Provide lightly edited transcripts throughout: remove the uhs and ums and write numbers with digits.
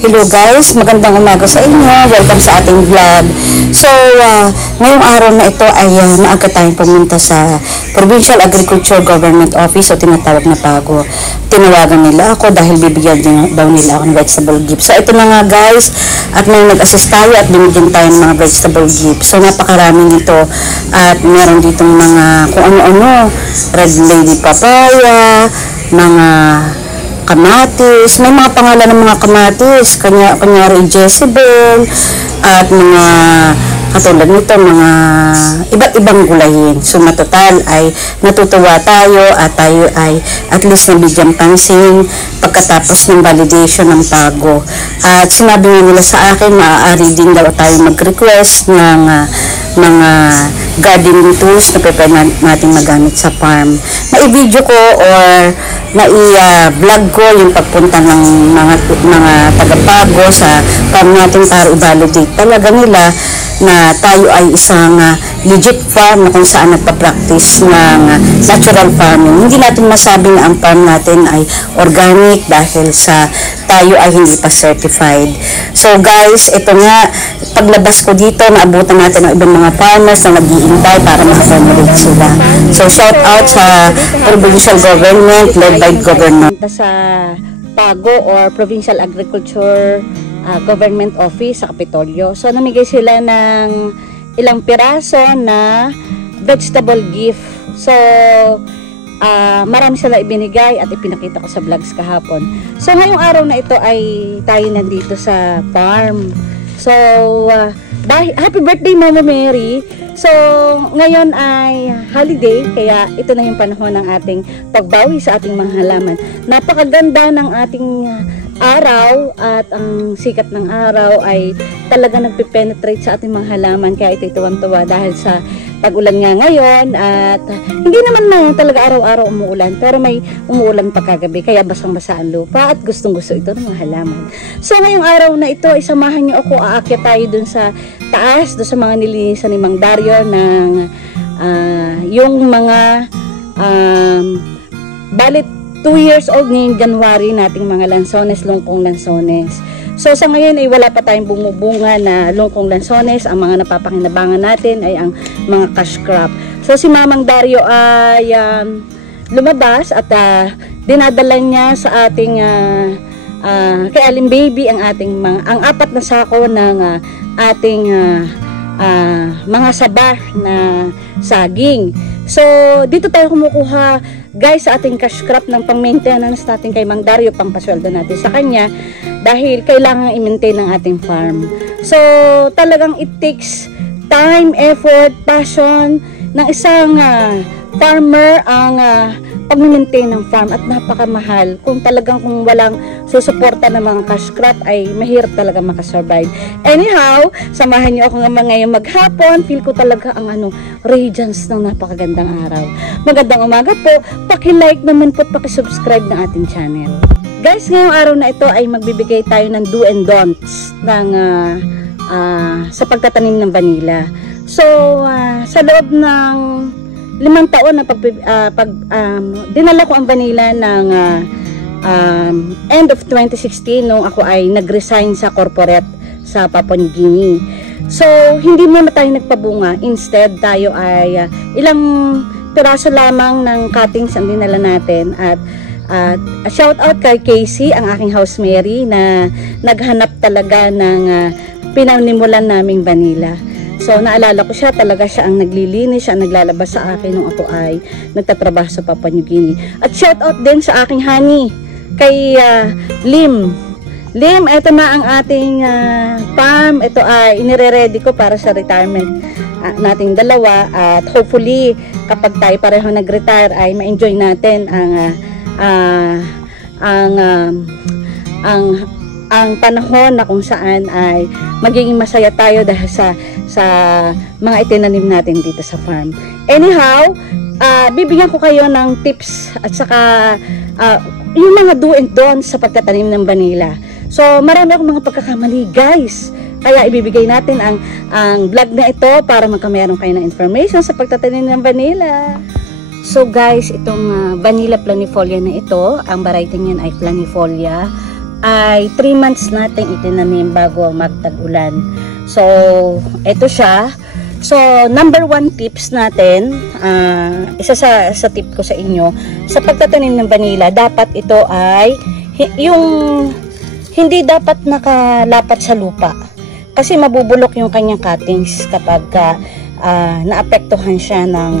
Hello guys, magandang umaga sa inyo. Welcome sa ating vlog. So, ngayong araw na ito ay maaga tayong pumunta sa Provincial Agriculture Government Office o tinatawag na PAGO. Tinawagan nila ako dahil bibigyan din daw nila ako ng vegetable gift. So, ito na nga guys, at may nag-assist tayo at binigyan tayo ng mga vegetable gift. So, napakarami nito at meron ditong mga kung ano-ano, red lady papaya, mga kamatis, may mga pangalan ng mga kamatis, kunyari Jezebel, at mga katulad nito, mga iba't ibang gulayin. So, matotal ay natutuwa tayo at tayo ay at least nabigyan pansin pagkatapos ng validation ng PAGO. At sinabi nila sa akin, maaari din daw tayo mag-request ng mga gardening tools na pwede natin magamit sa farm. Na-video ko or na-vlog ko yung pagpunta ng mga taga-PAGO sa farm natin para i-validate talaga nila na tayo ay isang legit farm na kung saan nagpa-practice ng natural farming. Hindi natin masabi na ang farm natin ay organic dahil sa tayo ay hindi pa certified. So guys, ito nga, paglabas ko dito, naabutan natin ng ibang mga farmers na nag-iintay para makaformulate sila. So shout out sa provincial government led by government. Sa PAGO or Provincial Agriculture Government Office sa Kapitolyo. So namigay sila ng ilang piraso na vegetable gift. So marami sila ibinigay at ipinakita ko sa vlogs kahapon. So ngayong araw na ito ay tayo nandito sa farm. So happy birthday Mama Mary. So ngayon ay holiday, kaya ito na yung panahon ng ating pagbawi sa ating mga halaman. Napakaganda ng ating araw at ang sikat ng araw ay talaga nagpe-penetrate sa ating mga halaman, kaya ito tuwang-tuwa dahil sa tag-ulan nga ngayon at hindi naman na talaga araw-araw umuulan, pero may umuulan pa kagabi kaya basang-basa ang lupa at gustong-gusto ito ng mga halaman. So ngayong araw na ito, isamahan niyo ako, aakyat tayo dun sa taas, dun sa mga nilinisan ni Mang Dario ng yung mga balit 2 years old ngayong January nating mga lansones, lungkong lansones. So sa ngayon ay wala pa tayong bumubunga na lungkong lansones. Ang mga napapakinabangan natin ay ang mga cash crop. So si Mamang Dario ay lumabas at dinadala niya sa ating kay Aling Baby ang ating ang 4 na sako ng ating mga saba na saging. So dito tayo kumukuha guys sa ating cash crop ng pang-maintenance natin kay Mang Dario, pang pasweldo natin sa kanya dahil kailangan i-maintain ng ating farm. So talagang it takes time, effort, passion ng isang farmer ang pag-maintain ng farm at napakamahal. Kung walang susuporta ng mga cash crop ay mahirap talaga makasurvive. Anyhow, samahan niyo ako ngayong maghapon. Feel ko talaga ang radiance ng napakagandang araw. Magandang umaga po. Paki-like naman po at paki-subscribe ng ating channel. Guys, ngayong araw na ito ay magbibigay tayo ng do and don'ts ng sa pagtatanim ng vanilla. So, sa loob ng 5 taon na dinala ko ang vanilla ng end of 2016 nung ako ay nag-resign sa corporate sa Papua New Guinea. So, hindi muna tayo nagpabunga. Instead, tayo ay ilang piraso lamang ng cuttings ang dinala natin at shout out kay Casey, ang aking housemary na naghanap talaga ng pinanimulan naming vanilla. So, naalala ko siya, talaga siya ang naglilinis, siya ang naglalabas sa akin nung ako ay nagtatrabaho sa Papua New Guinea. At shout out din sa aking honey, kay Lim. Lim, ito na ang ating farm. Ito ay inire-ready ko para sa retirement nating dalawa. At hopefully, kapag tayo pareho nag-retire, ay ma-enjoy natin ang panahon na kung saan ay magiging masaya tayo dahil sa mga itinanim natin dito sa farm. Anyhow, bibigyan ko kayo ng tips at saka yung mga do and don'ts sa pagtatanim ng vanilla. So, marami akong mga pagkakamali guys. Kaya ibibigay natin ang vlog na ito para magkameron kayo ng information sa pagtatanim ng vanilla. So guys, itong vanilla planifolia na ito, ang variety niyan ay planifolia ay 3 months natin itinanim bago magtag-ulan. So, ito siya. So, number 1 tips natin, isa sa tip ko sa inyo, sa pagtatanim ng vanilla, dapat ito ay hindi dapat nakalapat sa lupa. Kasi mabubulok yung kanyang cuttings kapag naapektuhan siya ng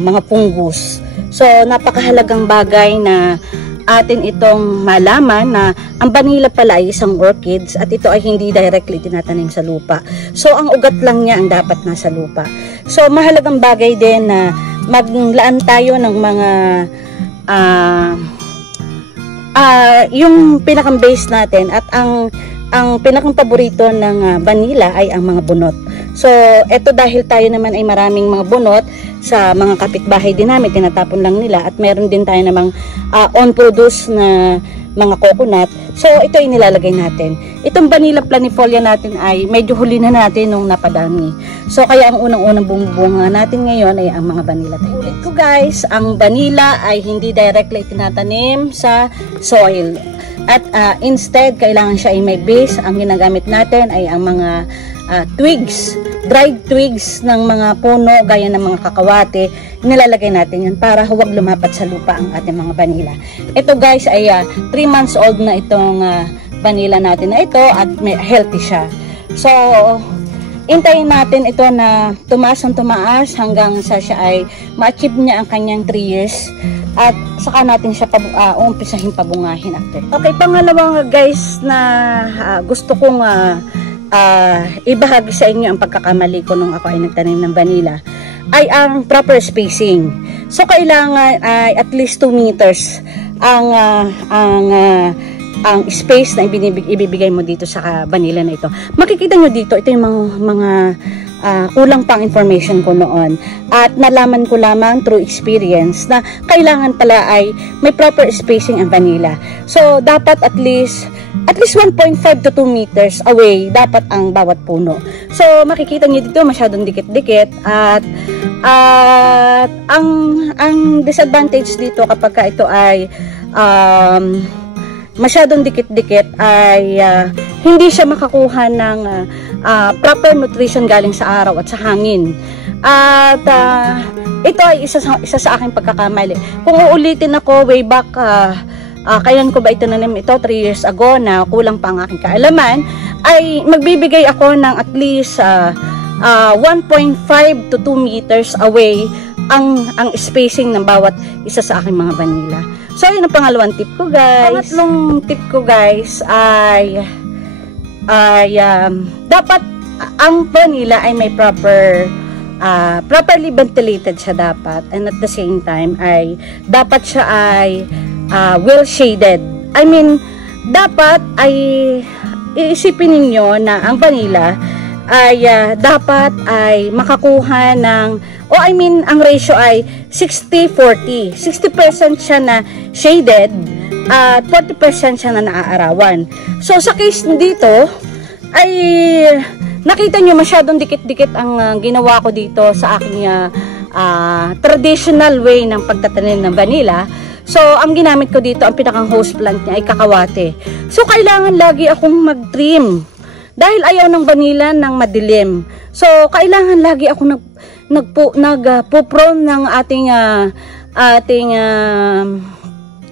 mga fungus. So, napakahalagang bagay na atin itong malaman na ang vanilla pala ay isang orchids at ito ay hindi directly tinatanim sa lupa. So, ang ugat lang niya ang dapat nasa lupa. So, mahalagang bagay din na maglaan tayo ng mga yung pinakang base natin at ang pinakang paborito ng vanilla ay ang mga bunot. So, eto dahil tayo naman ay maraming mga bunot sa mga kapitbahay din namin, tinatapon lang nila at meron din tayo namang on-produce na mga coconut. So, ito ay nilalagay natin. Itong vanilla planifolia natin ay medyo huli na natin nung napadami. So, kaya ang unang-unang bumubunga natin ngayon ay ang mga vanilla. Ulit ko guys, ang vanilla ay hindi directly tinatanim sa soil. At instead, kailangan siya ay may base. Ang ginagamit natin ay ang mga twigs, dried twigs ng mga puno gaya ng mga kakawate. Nilalagay natin yun para huwag lumapat sa lupa ang ating mga vanilla. Ito guys ay 3 months old na itong vanilla natin na ito at may healthy siya. So, intayin natin ito na tumaas ang tumaas hanggang sa siya ay ma-achieve niya ang kanyang 3 years. At saka natin siya umpisahin pabungahin after. Okay, pangalawa guys na gusto kong ibahagi sa inyo ang pagkakamali ko nung ako ay nagtanim ng vanilla ay ang proper spacing. So, kailangan ay at least 2 meters ang space na ibibigay mo dito sa vanilla na ito. Makikita nyo dito, ito yung mga kulang pang information ko noon at nalaman ko lamang through experience na kailangan pala ay may proper spacing ang vanilla. So, dapat at least 1.5 to 2 meters away dapat ang bawat puno. So, makikita niyo dito masyadong dikit-dikit at ang disadvantage dito kapag ito ay masyadong dikit-dikit ay hindi siya makakuha ng proper nutrition galing sa araw at sa hangin. At ito ay isa sa aking pagkakamali. Kung uulitin ako way back, kailan ko ba ito nanim ito? 3 years ago na kulang pa ang aking kaalaman, ay magbibigay ako ng at least 1.5 to 2 meters away ang spacing ng bawat isa sa aking mga vanilla. So, yun ang pangalawang tip ko guys. Pangatlong tip ko guys ay dapat ang vanilla ay may properly ventilated siya dapat, and at the same time ay dapat siya ay well shaded. I mean, dapat ay iisipin ninyo na ang vanilla ay dapat ay makakuha ng ang ratio ay 60-40. 60% siya na shaded at 40% siya na naaarawan. So, sa case dito, ay nakita nyo masyadong dikit-dikit ang ginawa ko dito sa aking traditional way ng pagtatanim ng vanilla. So, ang ginamit ko dito, ang pinakang host plant niya ay kakawate. So, kailangan lagi akong mag-trim. Dahil ayaw ng vanilla ng madilim. So, kailangan lagi ako nagpo-prone ng ating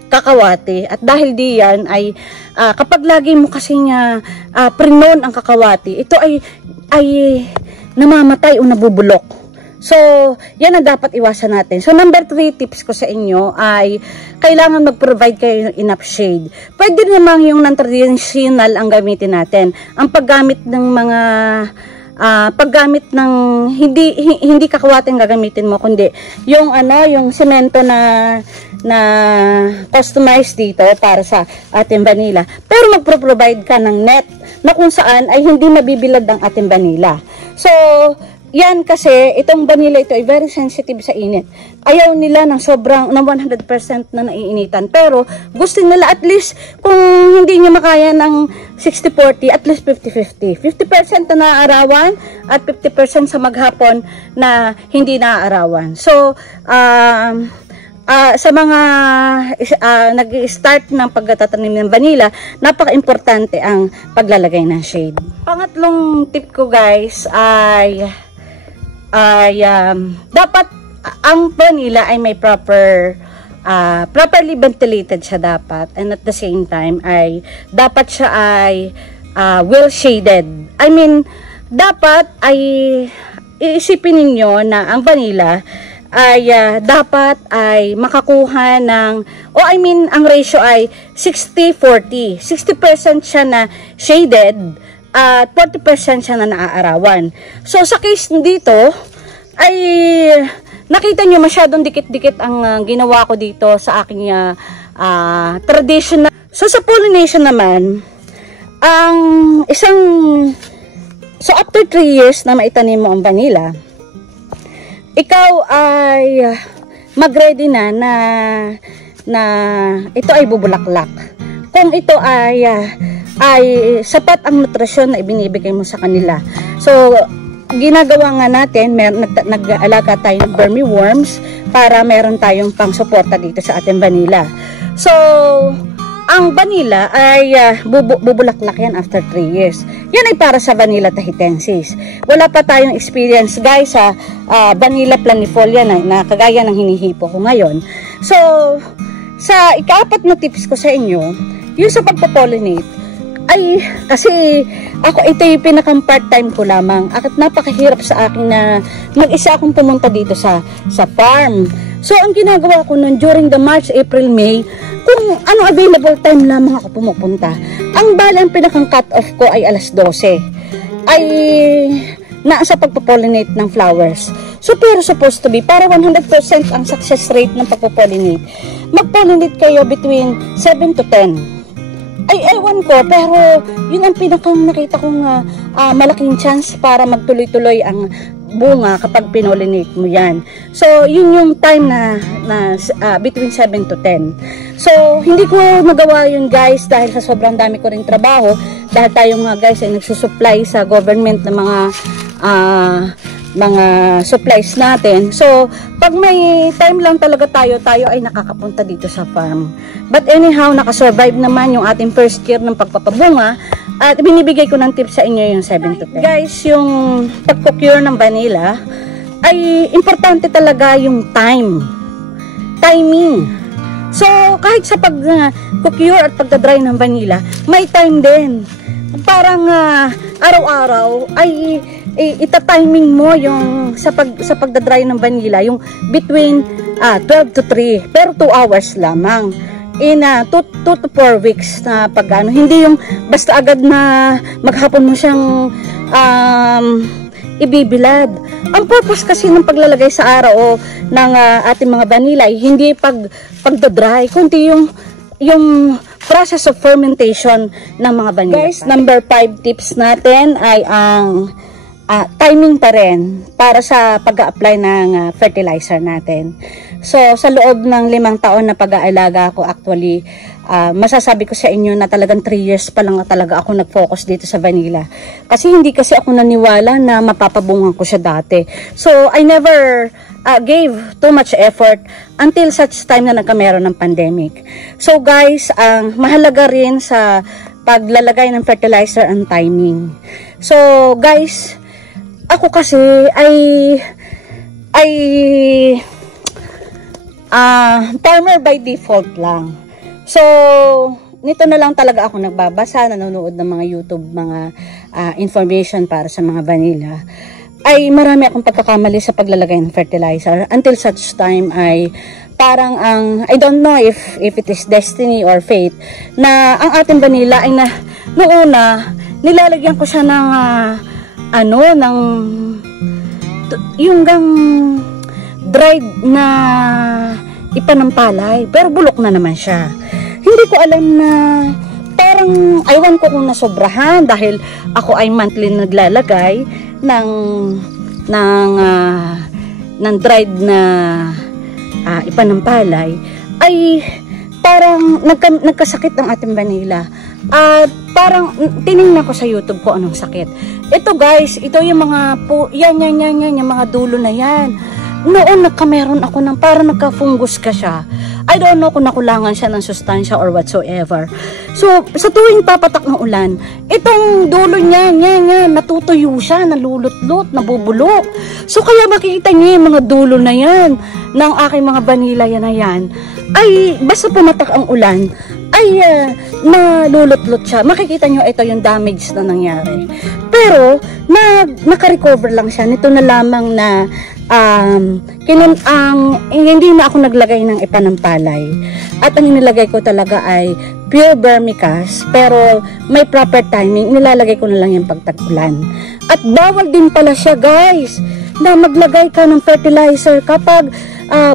kakawate. At dahil diyan ay kapag lagi mo kasing prinon ang kakawate, ito ay namamatay o nabubulok. So, yan ang dapat iwasan natin. So, number 3 tips ko sa inyo ay kailangan mag-provide kayo ng enough shade. Pwede naman yung non-traditional ang gamitin natin. Ang paggamit ng mga hindi kakawate ang gagamitin mo, kundi yung yung semento na customized dito para sa ating vanilla. Pero magpro-provide ka ng net na kung saan ay hindi mabibilad ang ating vanilla. So, yan kasi itong vanilla ito ay very sensitive sa init. Ayaw nila ng sobrang 100% na naiinitan. Pero gusto nila at least kung hindi nyo makaya ng 60-40, at least 50-50. 50% na naaarawan at 50% sa maghapon na hindi naaarawan. So, sa mga nag-i-start ng pagtatanim ng vanilla, napaka-importante ang paglalagay ng shade. Pangatlong tip ko guys ay dapat ang vanilla ay may properly ventilated siya dapat, and at the same time ay dapat siya ay well shaded. I mean, dapat ay iisipin ninyo na ang vanilla ay dapat ay makakuha ng, ang ratio ay 60-40. 60% siya na shaded at 40% siya na naaarawan. So sa case dito ay nakita nyo masyadong dikit-dikit ang ginawa ko dito sa aking traditional. So sa pollination naman, ang so after 3 years na maitanim mo ang vanilla, ikaw ay mag-ready na ito ay bubulaklak. Kung ito ay sapat ang nutrisyon na ibinibigay mo sa kanila. So, ginagawa nga natin, nag-alaga tayo ng vermiworms para meron tayong pang-suporta dito sa ating vanilla. So, ang vanilla ay bubulaklak yan after 3 years. Yan ay para sa vanilla tahitensis. Wala pa tayong experience guys sa vanilla planifolia na kagaya ng hinihipo ko ngayon. So, sa ika-4 na tips ko sa inyo, yung sa pagpapollinate, ay kasi ito yung pinakang part-time ko lamang. At napakahirap sa akin na mag-isa akong pumunta dito sa farm. So, ang ginagawa ko nun during the March, April, May, kung ano available time lamang ako pumupunta. Ang balang pinakang cut-off ko ay alas 12. Ay nasa pagpapollinate ng flowers. So, pero supposed to be, para 100% ang success rate ng pagpapollinate, mag-pollinate kayo between 7 to 10. Ay, ewan ko, pero yun ang pinakang nakita kong malaking chance para magtuloy-tuloy ang bunga kapag pinollinate mo yan. So, yun yung time na between 7 to 10. So, hindi ko magawa yun guys dahil sa sobrang dami ko rin trabaho. Dahil tayo nga guys ay nagsusupply sa government ng mga supplies natin. So, pag may time lang talaga tayo ay nakakapunta dito sa farm. But anyhow, nakasurvive naman yung ating first year ng pagpapabunga. At binibigay ko ng tips sa inyo yung 7 to 10. Guys, yung pag-procure ng vanilla, ay importante talaga yung timing. So, kahit sa pag-procure at pagdadry ng vanilla, may time din. Parang araw-araw ay ita-timing mo yung sa pagdadry ng vanilla, yung between 12 to 3, pero 2 hours lamang. In 2 to 4 weeks na pag-ano, hindi yung basta agad na maghapon mo siyang ibibilad. Ang purpose kasi ng paglalagay sa araw ng ating mga vanilla ay hindi pagdadry, kundi yung process of fermentation ng mga vanilla. Guys, number 5 tips natin ay ang timing pa rin para sa pag-a-apply ng fertilizer natin. So, sa loob ng 5 taon na pag-aalaga ko, actually, masasabi ko sa inyo na talagang 3 years pa lang talaga ako nag-focus dito sa vanilla. Kasi hindi kasi ako naniwala na mapapabungan ko siya dati. So, I never gave too much effort until such time na nagkameron ng pandemic. So, guys, mahalaga rin sa paglalagay ng fertilizer ang timing. So, guys, ako kasi ay farmer by default lang. So, nito na lang talaga ako nagbabasa, nanonood ng mga YouTube, mga information para sa mga vanilla. Ay marami akong pagkakamali sa paglalagay ng fertilizer until such time ay parang I don't know if it is destiny or fate na ang ating vanilla ay noong una nilalagyan ko siya ng yung dried na ipanampalay, pero bulok na naman siya. Hindi ko alam na parang aywan ko kung nasobrahan dahil ako ay monthly naglalagay ng dried na ipanampalay, ay parang nagkasakit ang ating vanilla. At parang tiningnan ko sa YouTube ko anong sakit. Ito guys, ito yung mga yung mga dulo na yan noon nagkameron ako ng parang nagka-fungus ka siya. I don't know kung nakulangan siya ng sustansya or whatsoever. So, sa tuwing papatak ng ulan, itong dulo niya, natutuyo siya, nalulot-lot, nabubulo. So, kaya makikita niyo yung mga dulo na yan, ng aking mga vanilla yan na yan, ay basta pumatak ang ulan, ay nalulot-lot siya. Makikita niyo ito yung damage na nangyari. Pero, naka-recover lang siya. Nito na lamang na hindi na ako naglagay ng ipanampalay at ang inilagay ko talaga ay pure vermicast, pero may proper timing, nilalagay ko na lang yung pagtag-ulan. At bawal din pala siya, guys, na maglagay ka ng fertilizer kapag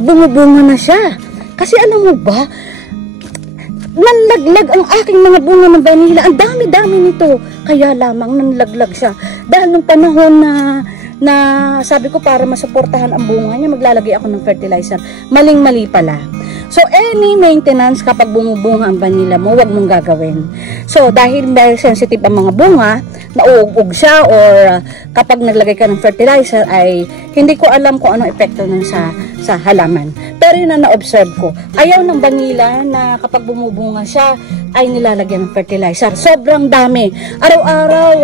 bumubunga na siya, kasi alam mo ba, nanlaglag ang aking mga bunga ng vanilla, ang dami-dami nito, kaya lamang nanlaglag siya dahil nung panahon na sabi ko para masuportahan ang bunga niya, maglalagay ako ng fertilizer. Maling-mali pala. So, any maintenance kapag bumubunga ang vanilla mo, wag mong gagawin. So, dahil very sensitive ang mga bunga, nauugog siya or kapag naglagay ka ng fertilizer ay hindi ko alam kung anong epekto nun sa halaman. Pero yun na na-observe ko. Ayaw ng vanilla na kapag bumubunga siya ay nilalagyan ng fertilizer. Sobrang dami. Araw-araw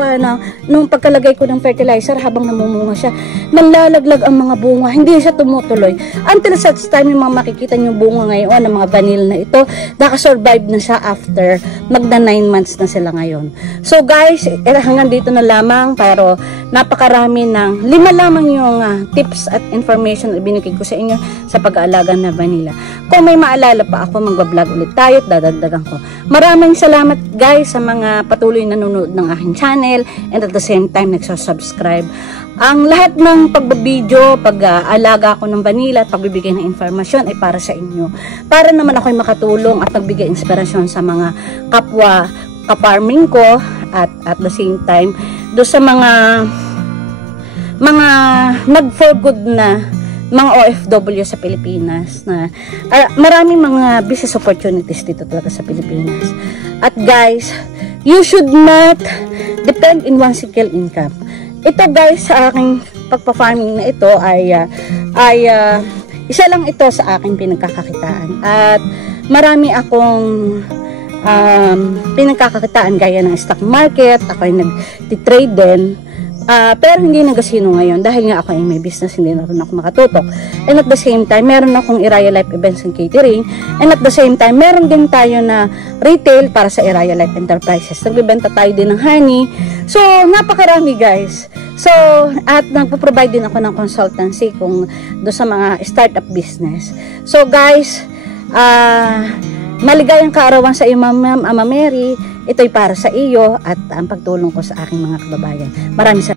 nung pagkalagay ko ng fertilizer habang namumunga siya, nalalaglag ang mga bunga. Hindi siya tumutuloy. Until such time yung mga makikita niyo bunga ngayon ng mga vanilla na ito, nakasurvive na siya after magna 9 months na sila ngayon. So guys, hanggang dito na lamang, pero napakarami ng 5 lamang yung tips at information na binigay ko sa inyo sa pag-aalaga na vanilla. Kung may maalala pa ako, magbablog ulit tayo at dadagdagan ko. Maraming salamat guys sa mga patuloy na nanonood ng aking channel and at the same time nagsasubscribe. Ang lahat ng pagbabideo, pag-aalaga ko ng vanilla at pagbibigay ng informasyon ay para sa inyo. Para naman ako'y makatulong at magbigay inspirasyon sa mga kapwa ka-farming ko at the same time do sa mga nag-for good na mga OFW sa Pilipinas na maraming mga business opportunities dito talaga sa Pilipinas. At guys, you should not depend in one single income. Ito guys, sa aking pagpa-farming na ito ay isa lang ito sa aking pinagkakakitaan. At marami akong pinagkakakitaan gaya ng stock market, ako ay nag-trade din. Pero hindi nagasino ngayon dahil nga ako ay may business, hindi na rin ako makatutok. And at the same time, meron akong Iraya Life Events and Catering. And at the same time, meron din tayo na retail para sa Iraya Life Enterprises. Nagbibenta tayo din ng honey. So, napakarami guys. So, at nagpo-provide din ako ng consultancy kung do sa mga startup business. So guys, maligayang kaarawan sa iyo, Ma'am Ama Mary. Ito'y para sa iyo at ang pagtulong ko sa aking mga kababayan. Maraming salamat.